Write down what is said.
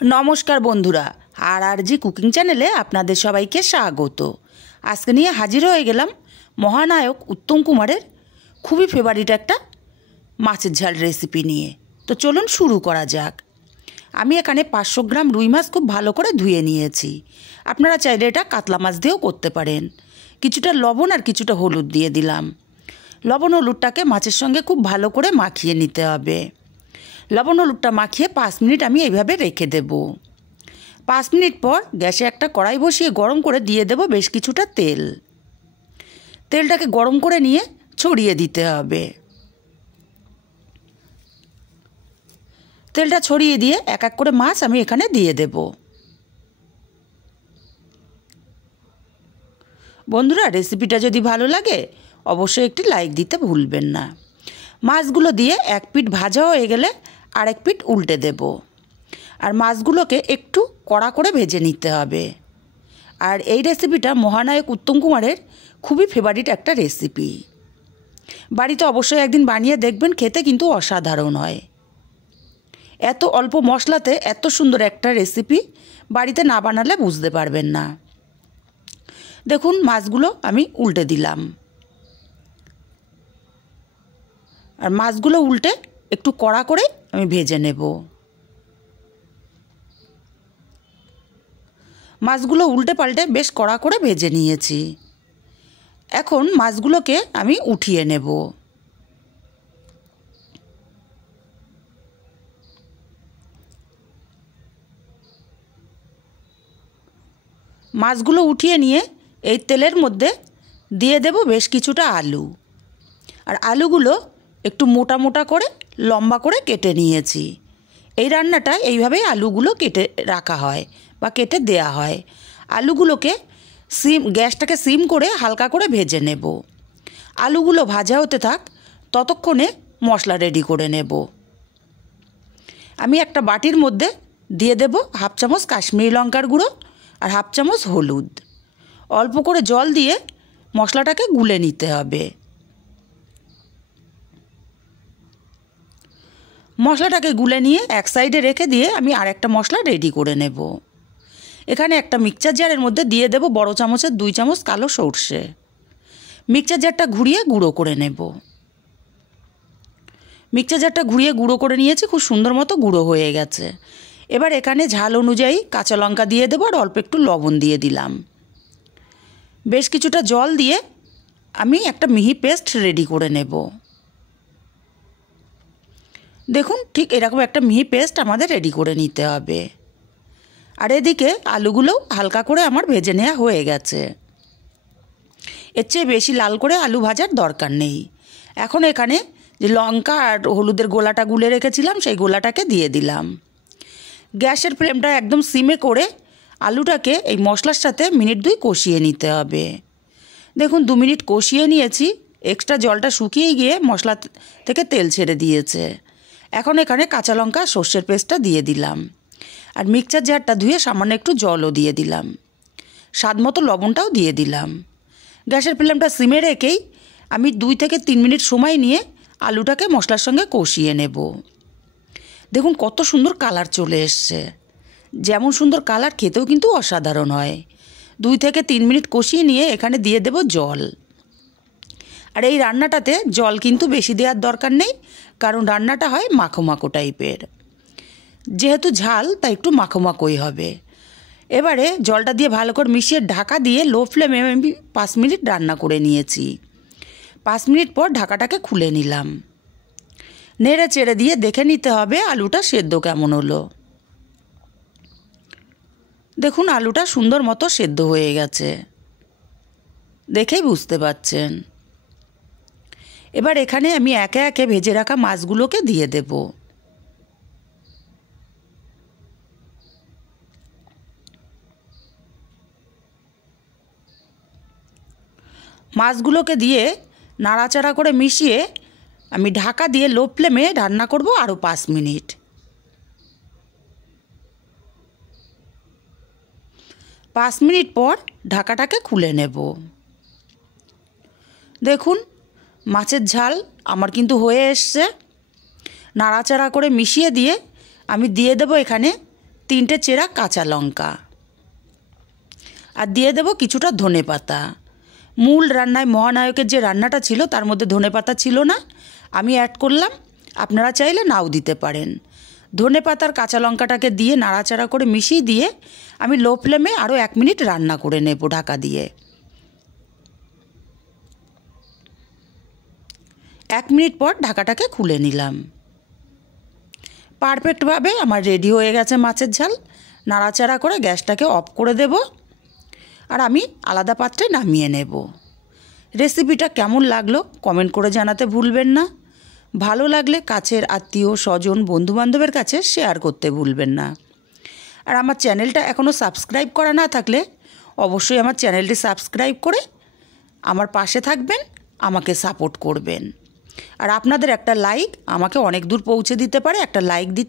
नमस्कार बंधुरा RRG cooking चैनेले आपनादेर सबाइके स्वागत। आज के निये हाजिर हो गेलाम महानायक उत्तम कुमारेर खूबई फेभारिट एकटा माछेर झाल रेसिपि निये। तो चलुन शुरू करा जाक। आमी एखाने 500 ग्राम रुई माछ खूब भालो करे धुए नियेछि। आपनारा चाइले एटा कातला माछ दिয়েও करते पारेन। किछुटा लवण और किछुटा हलुद दिए दिलाम। लवण हलुदटाके माछेर संगे खूब भालो करे माखिए निते हबे। लवण हलुदटा माखिए 5 मिनट आमी एइभाবে रेखे देब। 5 मिनट पर गैसे एक कड़ाई बसिए गरम करे दिए देब बेश किछुटा तेल। तेलटाके गरम करे निये छड़िए दिते हबे। तेलटा छड़िए दिए एक एक करे माछ आमी एखाने दिए देब। बंधुरा रेसिपिटा यदि भालो लागे अवश्यई एकटी लाइक दिते भुलबेन ना। माछगुलो दिए एक पिठ भाजा हये गेले आरेक पिठ उल्टे देब और माछगुलोके एकटू कड़ा करे भेजे निते हबे। और এই रेसिपिटा महानायक उत्तम कुमारेर खूबই फेभारिट একটা रेसिपि। बाड़ीते अवश्यई एकदिन बानिয়ে देखबेन, खेते किन्तु असाधारण हय। एत अल्प मशलाते एत सुंदर একটা रेसिपि बाड़ीते ना बानाले बुझते पारबेन ना। देखुन माछगुलो आमी उल्टे दिलाम और माछगुलो उल्टे एकटू कड़ा करे आमी भेजे नेब। माछगुलो उल्टे पाल्टे बेश कड़ा करे भेजे निয়েছি। এখন মাছগুলোকে আমি উঠিয়ে নেব। মাছগুলো উঠিয়ে নিয়ে এই তেলের মধ্যে দিয়ে দেব বেশ কিছুটা আলু। আর আলুগুলো একটু মোটা মোটা করে লম্বা করে কেটে নিয়েছি। এই রান্নাটা এইভাবেই আলুগুলো কেটে রাখা হয় বা কেটে দেয়া হয়। আলুগুলোকে গ্যাসটাকে সিম করে হালকা করে ভেজে নেব। আলুগুলো ভাজা হতে থাক ততক্ষণে মশলা রেডি করে নেব। আমি একটা বাটির মধ্যে দিয়ে দেব হাফ চামচ কাশ্মীরি লঙ্কার গুঁড়ো আর হাফ চামচ হলুদ। অল্প করে জল দিয়ে মশলাটাকে গুলে নিতে হবে। মশলাটাকে গুলে নিয়ে এক সাইডে রেখে দিয়ে আমি আরেকটা মশলা রেডি করে নেব। এখানে একটা মিক্সচার জারের মধ্যে দিয়ে দেব বড় চামচের 2 চামচ কালো সরষে। মিক্সচার জারটা ঘুরিয়ে গুঁড়ো করে নেব। মিক্সচার জারটা ঘুরিয়ে গুঁড়ো করে নিয়েছি, খুব সুন্দর মতো গুঁড়ো হয়ে গেছে। এবার এখানে ঝাল অনুযায়ী কাঁচা লঙ্কা দিয়ে দেব আর অল্প একটু লবণ দিয়ে দিলাম। বেশ কিছুটা জল দিয়ে আমি একটা মিহি পেস্ট রেডি করে নেব। দেখুন ঠিক এরকম একটা মিহি পেস্ট আমাদের রেডি করে নিতে হবে। আর এদিকে আলুগুলো হালকা করে আমার ভেজে নেওয়া হয়ে গেছে। এর চেয়ে বেশি লাল করে আলু ভাজার দরকার নেই। এখন এখানে যে লঙ্কা আর হলুদের গোলাটা গুলে রেখেছিলাম সেই গোলাটাকে দিয়ে দিলাম। গ্যাসের ফ্লেমটা একদম সিমে করে আলুটাকে এই মশলার সাথে মিনিট 2 কষিয়ে নিতে হবে। দেখুন 2 মিনিট কষিয়ে নিয়েছি। এক্সট্রা জলটা শুকিয়ে গিয়ে মশলা থেকে তেল ছেড়ে দিয়েছে। এখন এখানে কাঁচা লঙ্কা সর্ষের পেস্টটা দিয়ে দিলাম আর মিক্সচার জারটা ধুয়ে সামান্য একটু জলও দিয়ে দিলাম। স্বাদ মতো লবণটাও দিয়ে দিলাম। গ্যাসের ফ্লেমটা সিমে রেখেই আমি 2 থেকে 3 মিনিট সময় নিয়ে আলুটাকে মশলার সঙ্গে কষিয়ে নেব। দেখুন কত সুন্দর কালার চলে এসছে। যেমন সুন্দর কালার খেতেও কিন্তু অসাধারণ হয়। 2 থেকে 3 মিনিট কষিয়ে নিয়ে এখানে দিয়ে দেব জল। আর এই রান্নাটাতে জল কিন্তু বেশি দেওয়ার দরকার নেই, কারণ রান্নাটা হয় মাখো মাখো টাইপের। যেহেতু ঝাল তাই একটু মাখো মাখোই হবে। এবারে জলটা দিয়ে ভালো করে মিশিয়ে ঢাকা দিয়ে লো ফ্লেমে আমি 5 মিনিট রান্না করে নিয়েছি। 5 মিনিট পর ঢাকাটাকে খুলে নিলাম। নেড়ে চেড়ে দিয়ে দেখে নিতে হবে আলুটা সেদ্ধ কেমন হলো। দেখুন আলুটা সুন্দর মতো সেদ্ধ হয়ে গেছে, দেখেই বুঝতে পাচ্ছেন। এবার এখানে আমি একে একে ভেজে রাখা মাছগুলোকে দিয়ে দেব। মাছগুলোকে দিয়ে নাড়াচাড়া করে মিশিয়ে আমি ঢাকা দিয়ে লো ফ্লেমে রান্না করব আরও 5 মিনিট। 5 মিনিট পর ঢাকাটাকে খুলে নেব। দেখুন মাছের ঝাল আমার কিন্তু হয়ে এসছে। নাড়াচাড়া করে মিশিয়ে দিয়ে আমি দিয়ে দেব এখানে 3টে চেরা কাঁচা লঙ্কা, আর দিয়ে দেব কিছুটা ধনেপাতা। মূল রান্নায় মহানায়কের যে রান্নাটা ছিল তার মধ্যে ধনেপাতা ছিল না, আমি অ্যাড করলাম, আপনারা চাইলে নাও দিতে পারেন। ধনেপাতার কাঁচা লঙ্কাটাকে দিয়ে নাড়াচাড়া করে মিশিয়ে দিয়ে আমি লো ফ্লেমে আরও 1 মিনিট রান্না করে নেব ঢাকা দিয়ে। 1 মিনিট পর ঢাকাটাকে খুলে নিলাম। পারফেক্টভাবে আমার রেডি হয়ে গেছে মাছের ঝাল। নাড়াচাড়া করে গ্যাসটাকে অফ করে দেব, আর আমি আলাদা পাত্রে নামিয়ে নেব। রেসিপিটা কেমন লাগলো কমেন্ট করে জানাতে ভুলবেন না। ভালো লাগলে কাছের আত্মীয় স্বজন বন্ধুবান্ধবের কাছে শেয়ার করতে ভুলবেন না। আর আমার চ্যানেলটা এখনও সাবস্ক্রাইব করা না থাকলে অবশ্যই আমার চ্যানেলটি সাবস্ক্রাইব করে আমার পাশে থাকবেন, আমাকে সাপোর্ট করবেন। আর আপনাদের একটা লাইক আমাকে অনেক দূর পৌঁছে দিতে পারে, একটা লাইক দিতে